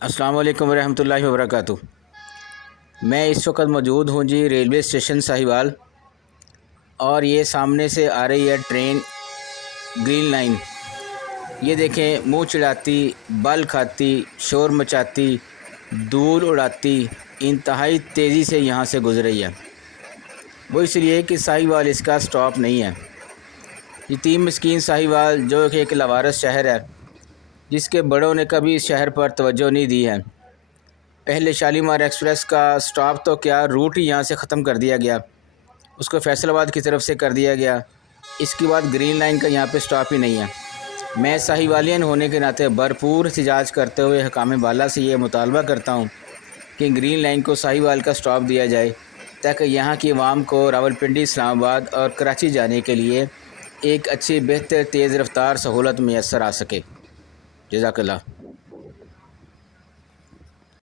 अस्सलाम वालेकुम रहमतुल्लाहि व बरकातुहू। मैं इस वक्त मौजूद हूँ जी रेलवे स्टेशन साहिवाल, और ये सामने से आ रही है ट्रेन ग्रीन लाइन। ये देखें, मुंह चिढ़ाती, बल खाती, शोर मचाती, धूल उड़ाती इंतहाई तेज़ी से यहाँ से गुजर रही है। वो इसलिए कि साहिवाल इसका स्टॉप नहीं है। यतीम मिस्कीन साहिवाल जो कि एक लवारस शहर है, जिसके बड़ों ने कभी इस शहर पर तवज्जो नहीं दी है। पहले शालीमार एक्सप्रेस का स्टॉप तो क्या, रूट ही यहाँ से ख़त्म कर दिया गया, उसको फैसलाबाद की तरफ से कर दिया गया। इसके बाद ग्रीन लाइन का यहाँ पे स्टॉप ही नहीं है। मैं साहिवालियन होने के नाते भरपूर एहतजाज करते हुए हकाम बाला से ये मुतालबा करता हूँ कि ग्रीन लाइन को साहिवाल का स्टॉप दिया जाए, ताकि यहाँ की आवाम को रावलपिंडी, इस्लामाबाद और कराची जाने के लिए एक अच्छी, बेहतर, तेज़ रफ्तार सहूलत मैसर आ सके। जज़ाकल्लाह।